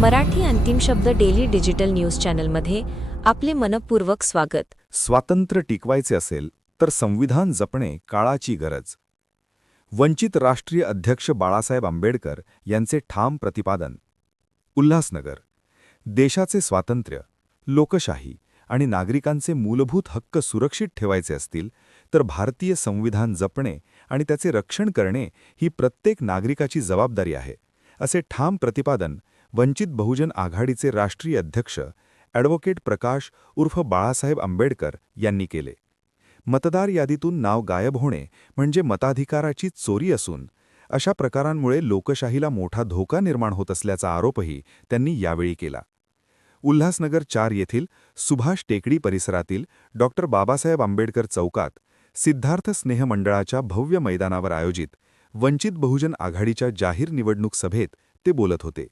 मराठी अंतिम शब्द daily digital news चॅनलमध्ये आपले मनपूर्वक स्वागत। स्वातंत्र्य टिकवायचे असेल तर संविधान जपणे काळाची गरज। वंचित राष्ट्रीय अध्यक्ष बाळासाहेब आंबेडकर यांचे ठाम प्रतिपादन। उल्हासनगर। देशाचे स्वातंत्र्य, लोकशाही आणि नागरिकांचे मूलभूत हक्क सुरक्षित ठेवायचे असतील तर भारतीय संविधान जपणे आणि त्याचे रक्षण करणे ही प्रत्येक नागरिकाची जबाबदारी आहे, असे ठाम प्रतिपादन वंचित बहुजन आघाडीचे राष्ट्रीय अध्यक्ष ॲडव्होकेट प्रकाश उर्फ बाळासाहेब आंबेडकर यांनी केले। मतदार यादीतून नाव गायब होणे म्हणजे मताधिकाराची चोरी असून अशा प्रकारांमुळे लोकशाहीला मोठा धोका निर्माण होत असल्याचा आरोपही त्यांनी यावेळी केला। उल्हासनगर 4 येथील सुभाष टेकडी परिसरातील डॉक्टर बाबासाहेब आंबेडकर चौकात सिद्धार्थ स्नेह मंडळाच्या भव्य मैदानावर आयोजित वंचित बहुजन आघाडीच्या जाहीर निवडणूक सभेत ते बोलत होते।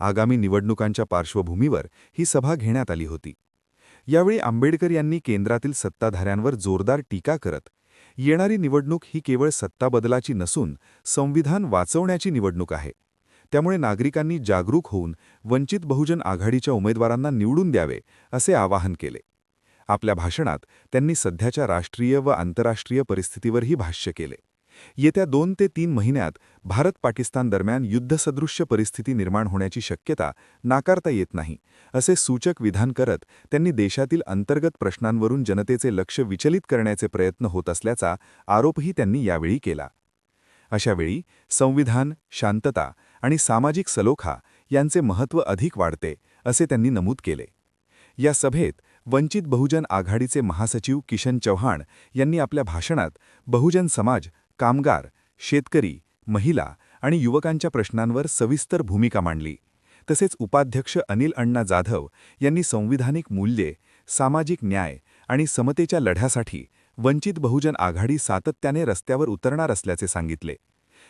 आगामी निवडणुकांच्या पार्श्वभूमीवर ही सभा घेण्यात आली होती। यावेळी आंबेडकर यांनी केंद्रातील सत्ताधाऱ्यांवर जोरदार टीका करत येणारी निवडणूक ही केवळ सत्ताबदलाची नसून संविधान वाचवण्याची निवडणूक आहे, त्यामुळे नागरिकांनी जागरूक होऊन वंचित बहुजन आघाडीच्या उमेदवारांना निवडून द्यावे असे आवाहन केले। आपल्या भाषणात त्यांनी सध्याच्या राष्ट्रीय व आंतरराष्ट्रीय परिस्थितीवरही भाष्य केले। येत्या 2 ते 3 महिन्यात भारत-पाकिस्तान दरम्यान युद्धसदृश्य परिस्थिती निर्माण होण्याची शक्यता नाकारता येत नाही, असे सूचक विधान करत त्यांनी देशातील अंतर्गत प्रश्नांवरून जनतेचे लक्ष विचलित करण्याचे प्रयत्न होत असल्याचा आरोपही त्यांनी यावेळी केला। अशावेळी संविधान, शांतता आणि सामाजिक सलोखा यांचे महत्त्व अधिक वाढते, असे त्यांनी नमूद केले। या सभेत वंचित बहुजन आघाडीचे महासचिव किशन चौहान यांनी आपल्या भाषणात बहुजन समाज, कामगार, शेतकरी, महिला आणि युवकांच्या प्रश्नांवर सविस्तर भूमिका मांडली। तसेच उपाध्यक्ष अनिल अण्णा जाधव यांनी संविधानिक मूल्ये, सामाजिक न्याय आणि समतेच्या लढ्यासाठी वंचित बहुजन आघाडी सातत्याने रस्त्यावर उतरणार असल्याचे सांगितले।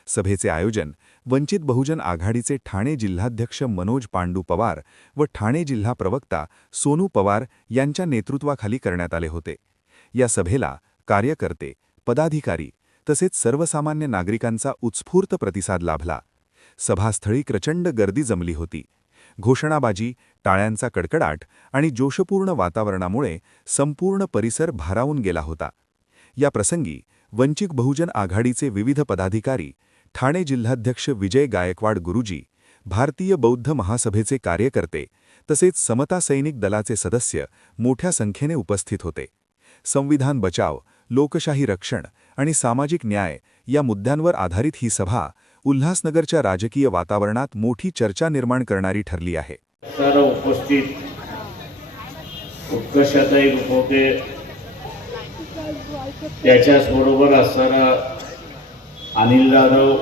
सभेचे आयोजन वंचित बहुजन आघाडीचे ठाणे जिल्हाध्यक्ष मनोज पांडू पवार व ठाणे जिल्हा प्रवक्ता सोनू पवार यांच्या नेतृत्वाखाली करण्यात आले होते। या सभेला कार्यकर्ते, पदाधिकारी तसेच सर्वसामान्य नागरिकांचा उत्स्फूर्त प्रतिसाद लाभला। सभास्थळी प्रचंड गर्दी जमली होती। घोषणाबाजी, टाळ्यांचा कडकडाट आणि जोशपूर्ण वातावरणामुळे संपूर्ण परिसर भारावून गेला होता। या प्रसंगी वंचित बहुजन आघाडीचे विविध पदाधिकारी, ठाणे जिल्हाध्यक्ष विजय गायकवाड गुरुजी, भारतीय बौद्ध महासभेचे कार्यकर्ते तसेच समता सैनिक दलाचे सदस्य मोठ्या संख्येने उपस्थित होते। संविधान बचाव, लोकशाही रक्षण आणि सामाजिक न्याय या मुद्द्यांवर आधारित ही सभा उल्हासनगरच्या राजकीय वातावरणात मोठी चर्चा निर्माण करणारी ठरली आहे। सर्व उपस्थित उत्कर्षाताई रुपवते, त्याच्याच बरोबर असणारा अनिल जाधव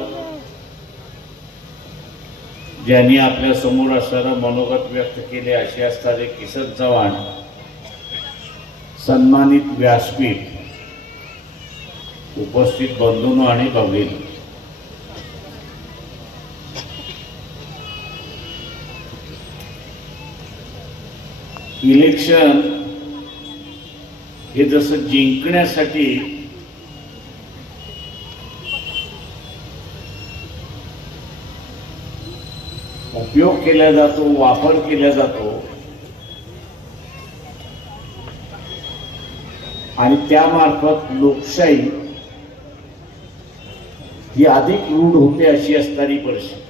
ज्यांनी आपल्या समोर असणारं मनोगत व्यक्त केले, असे असणारे किसन चव्हाण, सन्मानित व्यासपीठ, उपस्थित बंधूंनो आणि भगिनी, इलेक्शन हे जसं जिंकण्यासाठी उपयोग केला जातो, वापर केला जातो आणि त्यामार्फत लोकशाही ही अधिक रूढ होते, अशी असणारी परिस्थिती।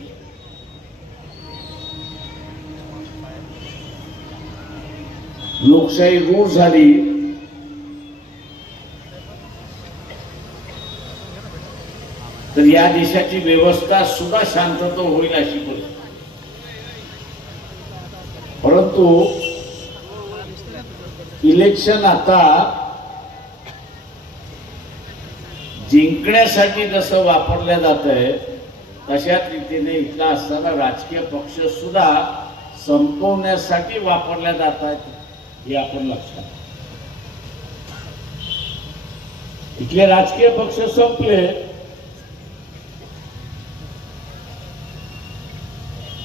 लोकशाही रूढ झाली तर या देशाची व्यवस्था सुद्धा शांतता होईल अशी परिस्थिती। परंतु इलेक्शन आता जिंकण्यासाठी जसं वापरलं जातंय तशाच रीतीने इथला असणारा राजकीय पक्ष सुद्धा संपवण्यासाठी वापरल्या जात आहेत, हे आपण लक्षात। इथले राजकीय पक्ष संपले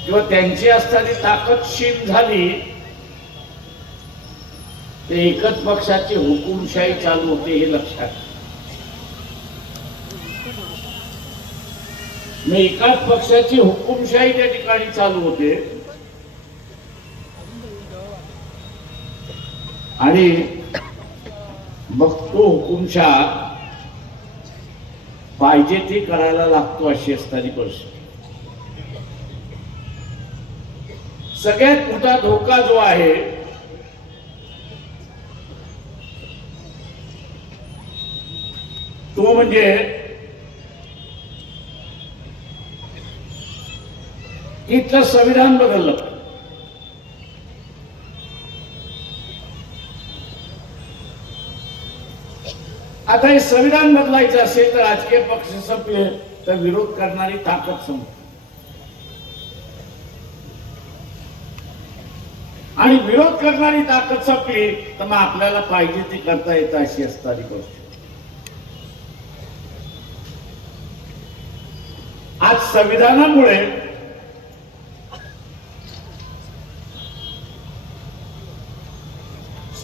किंवा त्यांची असणारी ताकद क्षीण झाली ते एकच पक्षाची हुकुमशाही चालू होते, हे लक्षात। एकाच पक्षाची हुकुमशाही त्या ठिकाणी चालू होते आणि मग तो हुकुमशाह पाहिजे ती करायला लागतो अशी असणारी परिस्थिती. सगळ्यात मोठा धोका जो आहे तो म्हणजे इथलं संविधान बदललं. आता हे संविधान बदलायचं असेल तर राजकीय पक्ष संपले तर विरोध करणारी ताकद संपली आणि विरोध करणारी ताकद संपली तर मग आपल्याला पाहिजे ती करता येतं अशी असणारी गोष्ट. आज संविधानामुळे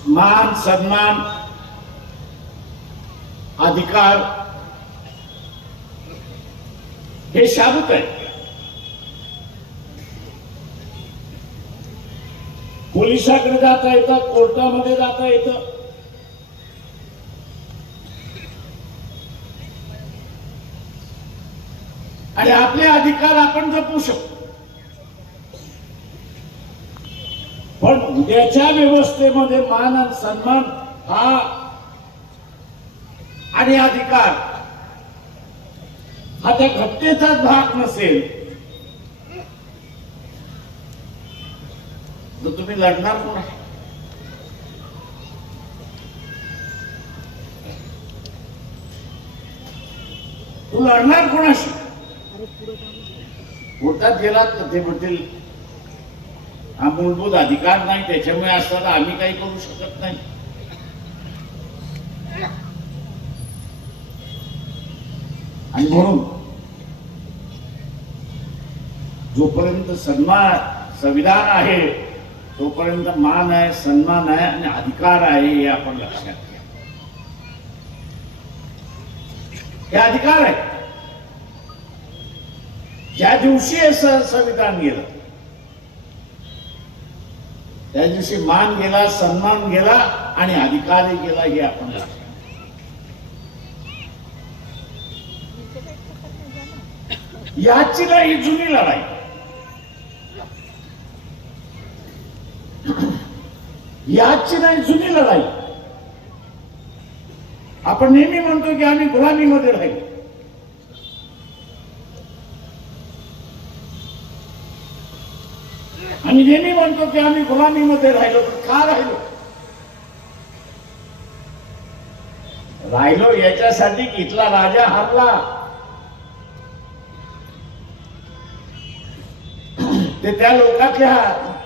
मान सन्मान अधिकार हे शाबूत आहे. पोलिसाकडे जाता येतं, कोर्टामध्ये जाता येतं, आणि आपले अधिकार आपण जपू शकतो. पण उद्याच्या व्यवस्थेमध्ये मान आणि सन्मान हा आणि अधिकार हा त्या घटनेचाच भाग नसेल तर तुम्ही लढणार कोण? तू लढणार कोणाशी? कोर्टात गेलात तर ते म्हणतील हा मूलभूत अधिकार नाही, त्याच्यामुळे असताना आम्ही काही करू शकत नाही. आणि म्हणून जोपर्यंत संविधान आहे तोपर्यंत मान आहे, सन्मान आहे आणि अधिकार आहे हे आपण लक्षात घ्या. हे अधिकार आहे. ज्या दिवशी हे संविधान गेलं त्या दिवशी मान गेला, सन्मान गेला आणि अधिकारही गेला हे आपण लक्षात. याची नाही जुनी लढाई. याची नाही जुनी लढाई. आपण नेहमी म्हणतो की आम्ही गुलामीमध्ये राहिलो. आम्ही नेहमी म्हणतो की आम्ही गुलामीमध्ये राहिलो. का राहिलो? राहिलो याच्यासाठी की इथला राजा हारला, ते त्या लोकातल्या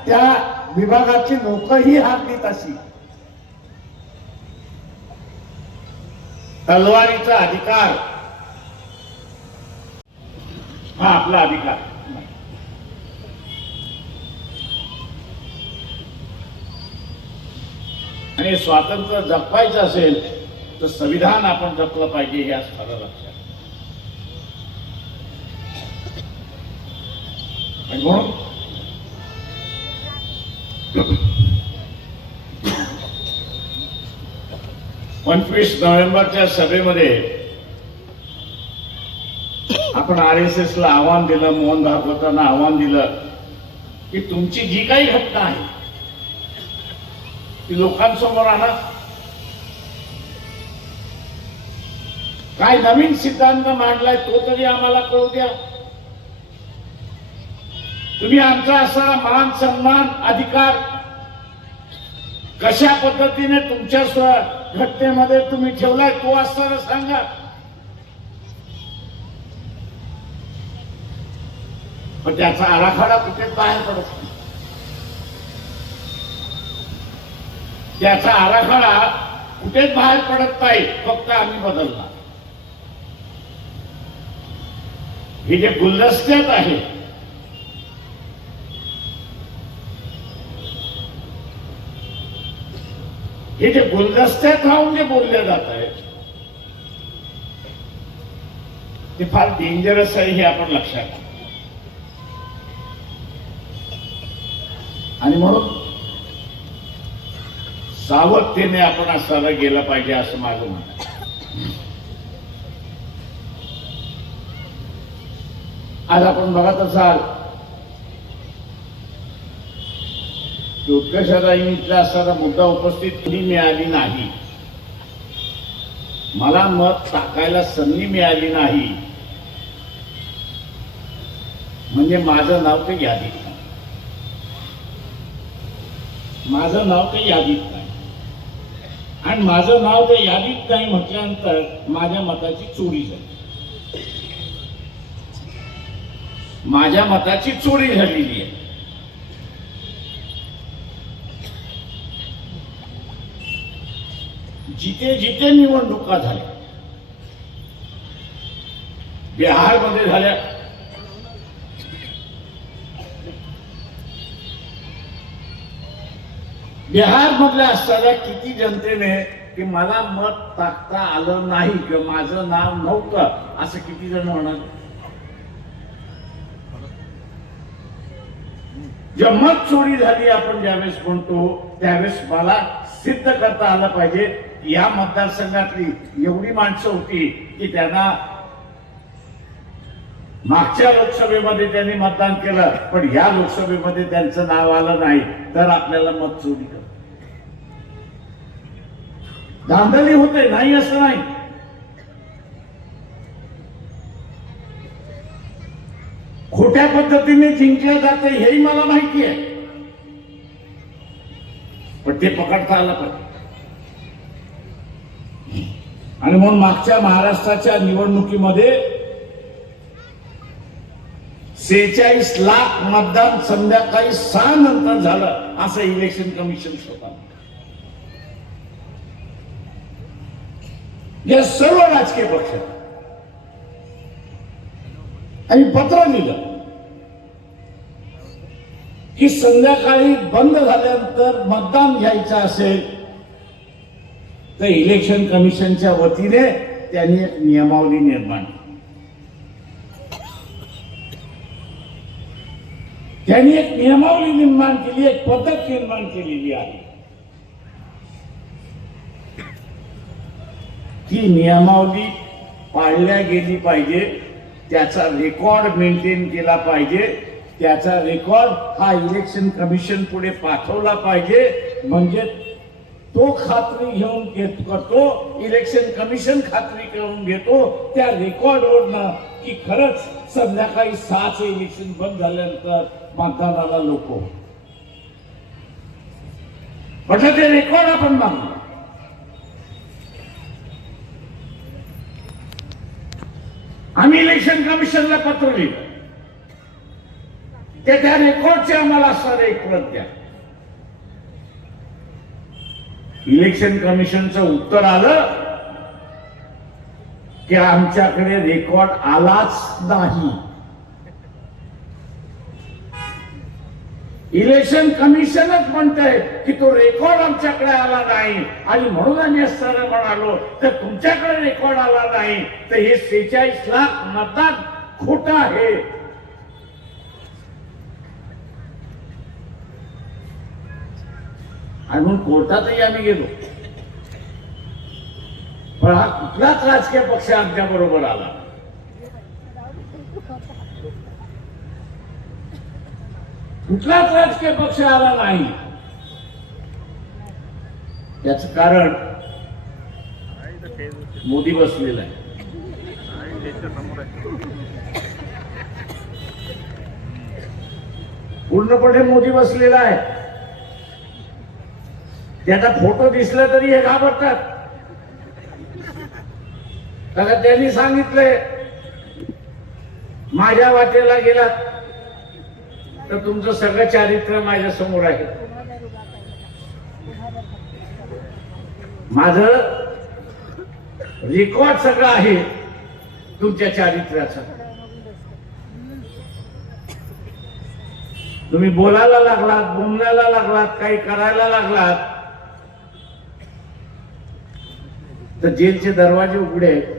त्या विभागाची लोकही हारली. तशी तलवारीचा अधिकार हा आपला अधिकार. आणि स्वातंत्र्य जपवायचं असेल तर संविधान आपण जपलं पाहिजे हे आज खरं लक्षात. आणि म्हणून 25 नोव्हेंबरच्या सभेमध्ये आपण RSS ला आव्हान दिलं, मोहन भागवतांना आव्हान दिलं की तुमची जी काही घटना आहे ती लोकांसमोर आणा. काय नवीन सिद्धांत मांडलाय तो तरी आम्हाला कळू द्या. तुम्ही आमचा असा मान सन्मान अधिकार कशा पद्धतीने तुमच्या घटनेमध्ये तुम्ही ठेवलाय तो असताना सांगा. पण त्याचा आराखडा कुठे बाहेर पडत नाही. त्याचा आराखडा कुठेच बाहेर पडत नाही. फक्त आम्ही बदलणार. हे जे गुलदस्त्यात आहे हे जे गुलदस्त्यात राहून जे बोलले जात आहे ते फार डेंजरस आहे हे आपण लक्षात घ्या. आणि म्हणून सावधतेने आपण असताना गेलं पाहिजे असं माझं म्हणणं आहे. आज आपण बघत असाल की उत्कर्षदायींचा असताना मुद्दा उपस्थित कधी मिळाली नाही, मला मत टाकायला संधी मिळाली नाही, म्हणजे माझं नाव ते यादीत नाही, माझं नाव ते यादीत नाही, आणि माझं नाव ते यादीत नाही म्हटल्यानंतर माझ्या मताची चोरी झाली, माझ्या मताची चोरी झालेली आहे. जिथे जिथे निवडणुका झाल्या, बिहारमध्ये झाल्या, बिहार मधल्या असताना किती जनतेने की मला मत टाकता आलं नाही किंवा माझं नाव नव्हतं असं किती जण म्हणाले. जेव्हा मत चोरी झाली आपण ज्यावेळेस म्हणतो त्यावेळेस मला सिद्ध करता आलं पाहिजे की या मतदारसंघातली एवढी माणसं होती की त्यांना मागच्या लोकसभेमध्ये त्यांनी मतदान केलं पण या लोकसभेमध्ये त्यांचं नाव आलं नाही, तर आपल्याला मत चोरी कर धांदली होते, नाही असं नाही. खोट्या पद्धतीने जिंकलं जाते हेही मला माहिती आहे, पण ते पकडता आलं पाहिजे. आणि म्हणून मागच्या महाराष्ट्राच्या निवडणुकीमध्ये 46 लाख मतदान संध्याकाळी 6 नंतर झालं असं इलेक्शन कमिशन स्वतः या सर्व राजकीय पक्ष आणि पत्र लिहिलं की संध्याकाळी बंद झाल्यानंतर मतदान घ्यायचं असेल तर इलेक्शन कमिशनच्या वतीने त्यांनी एक नियमावली निर्माण केली. त्यांनी एक नियमावली निर्माण केली, एक पद्धत निर्माण केलेली आहे. ती नियमावली पाळल्या गेली पाहिजे, त्याचा रेकॉर्ड मेंटेन केला पाहिजे, त्याचा रेकॉर्ड हा इलेक्शन कमिशन पुढे पाठवला पाहिजे. म्हणजे तो खात्री घेऊन करतो, इलेक्शन कमिशन खात्री करून घेतो त्या रेकॉर्डवरनं की खरंच संध्याकाळी 6चे इलेक्शन बंद झाल्यानंतर मतदानाला लोक म्हटलं ते रेकॉर्ड आपण मागतो. आम्ही इलेक्शन कमिशनला पत्र लिहिलं, त्या रेकॉर्डचे आम्हाला असणारे एक प्रत द्या. इलेक्शन कमिशनचं उत्तर आलं की आमच्याकडे रेकॉर्ड आलाच नाही. इलेक्शन कमिशनच म्हणतंय की तो रेकॉर्ड आमच्याकडे आला नाही आणि म्हणून आम्ही असताना म्हणालो तर तुमच्याकडे रेकॉर्ड आला नाही तर हे 46 लाख मतदान खोटं आहे. आणि म्हणून कोर्टातही आम्ही गेलो, पण हा कुठलाच राजकीय पक्ष आमच्या बरोबर आला, कुठलाच राजकीय पक्ष आला नाही. याच कारण मोदी बसलेला आहे. पूर्णपणे मोदी बसलेला आहे. त्याचा फोटो दिसला तरी हे घाबरतात, कारण त्यांनी सांगितलंय माझ्या वाटेला गेलात तर तुमचं सगळं चारित्र्य माझ्या समोर आहे. माझं रेकॉर्ड सगळं आहे तुमच्या चारित्र्याचं. तुम्ही बोलायला लागलात, बोलण्याला लागलात, काही करायला लागलात तर जेलचे दरवाजे उघडे आहेत.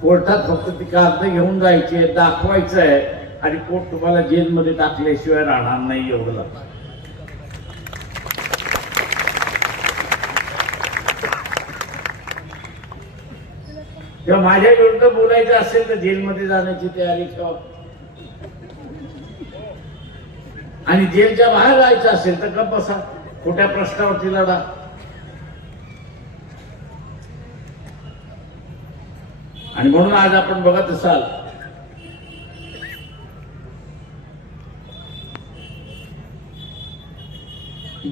कोर्टात फक्त ती कागद घेऊन जायचे, दाखवायचं आहे आणि कोर्ट तुम्हाला जेलमध्ये टाकल्याशिवाय राहणार नाही एवढं. किंवा माझ्या विरुद्ध बोलायचं असेल तर जेलमध्ये जाण्याची तयारी ठेवा, आणि जेलच्या बाहेर जायचं असेल तर गप्प बसा, खोट्या प्रश्नावरती लढा. आणि म्हणून आज आपण बघत असाल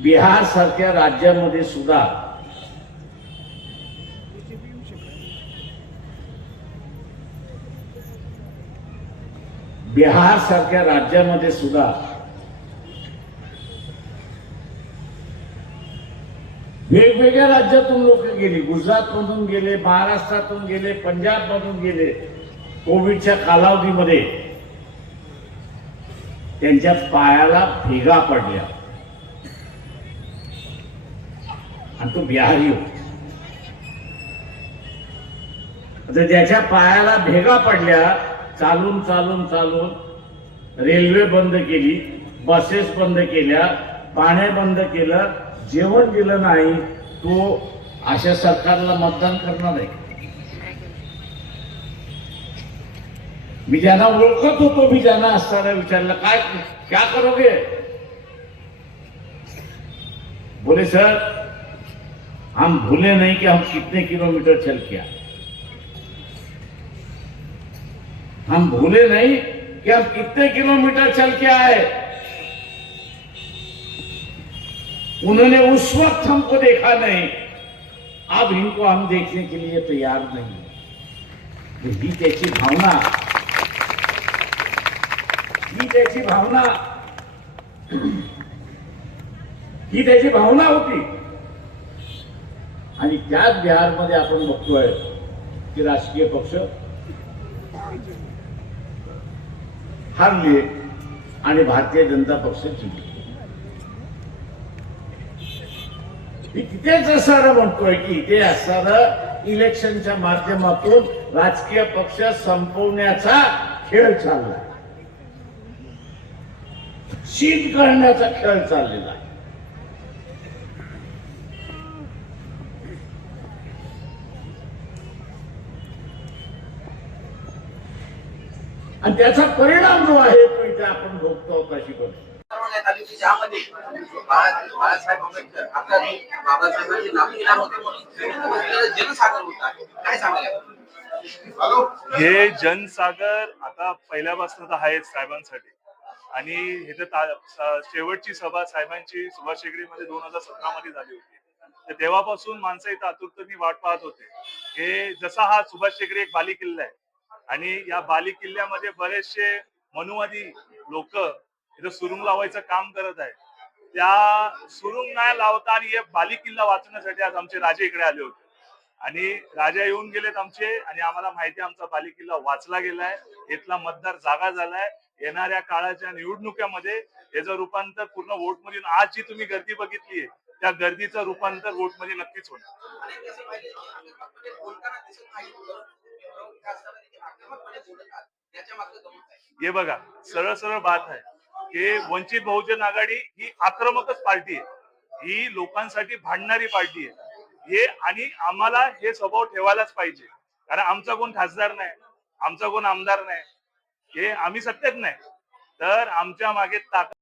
बिहार सारख्या राज्यामध्ये सुद्धा वेगवेगळ्या राज्यातून लोक गेली, गुजरात मधून गेले, महाराष्ट्रातून गेले, पंजाब मधून गेले. कोविडच्या कालावधीमध्ये त्यांच्या पायाला भेगा पडल्या, आणि तो बिहारी होता. आता ज्याच्या पायाला भेगा पडल्या, चालून चालून चालून रेल्वे बंद केली, बसेस बंद केल्या, पाणी बंद केलं, जेवण दिलं नाही, तो अशा सरकारला मतदान करणार आहे? मी ज्यांना ओळखत होतो, मी ज्यांना असताना विचारलं काय क्या करोगे, बोले सर हम भूले नहीं कि हम कितने किलोमीटर चल के आए, हम भूले नहीं कि हम कितने किलोमीटर चल के आए. उन्होंने उस वक्त हमको देखा नहीं, अब इनको हम देखने के लिए तैयार नहीं. ही त्याची भावना, ही त्याची भावना, ही त्याची भावना होती. आणि त्याच बिहारमध्ये आपण बघतोय की राजकीय पक्ष हारले आणि भारतीय जनता पक्ष जिंकले. मी तिथेच असणारं म्हणतोय की इथे असणारं इलेक्शनच्या माध्यमातून राजकीय पक्ष संपवण्याचा खेळ चाललाय, शीत करण्याचा खेळ चाललेला आहे. आणि त्याचा परिणाम जो आहे तो इथे आपण भोगतो अशी गोष्ट. बाळासाहेब आंबेडकर आपल्या बाबासाहेबांचे नाव घेणार होते म्हणून जनसागर होता, काय सांगायला? हे जनसागर आता पहिल्यापासून तर आहेच साहेबांसाठी. आणि हे तर शेवटची सभा साहेबांची सुभाष शेगडीमध्ये 2017 मध्ये झाली होती. तर तेव्हापासून माणसं इथं आतुरतेने वाट पाहत होते. हे जसा हा सुभाष शेगडी एक बाली किल्ला आहे, आणि या बाली किल्ल्यामध्ये बरेचसे मनुवादी लोक इथं सुरुंग लावायचं काम करत आहे. त्या सुरुंग नाही लावता आणि हे बाली किल्ला वाचवण्यासाठी आज आमचे राजे इकडे आले होते, आणि राजा येऊन गेलेत आमचे, आणि आम्हाला माहिती आहे आमचा बाली किल्ला वाचला गेलाय, इथला मतदार जागा झालाय. येणाऱ्या काळाच्या निवडणुकीमध्ये याचं रूपांतर पूर्ण वोट मध्ये, आज जी तुम्ही गर्दी बघितलीये त्या गर्दीचं रूपांतर वोट मध्ये नक्कीच होणार. हे बघा, सरळ सरळ बात आहे की वंचित बहुजन आघाडी ही आक्रमकच पार्टी आहे, ही लोकांसाठी भांडणारी पार्टी आहे. हे आणि आम्हाला हे स्वभाव ठेवायलाच पाहिजे, कारण आमचा कोण खासदार नाही, आमचा कोण आमदार नाही, हे आम्ही सत्तेत नाही, तर आमच्या मागे ताकद.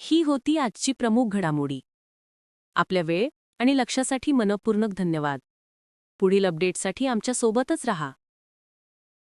ही होती आजची प्रमुख घडामोडी. आपल्या वेळ आणि लक्षासाठी मनपूर्वक धन्यवाद. पुढील अपडेटसाठी आमच्या सोबतच रहा.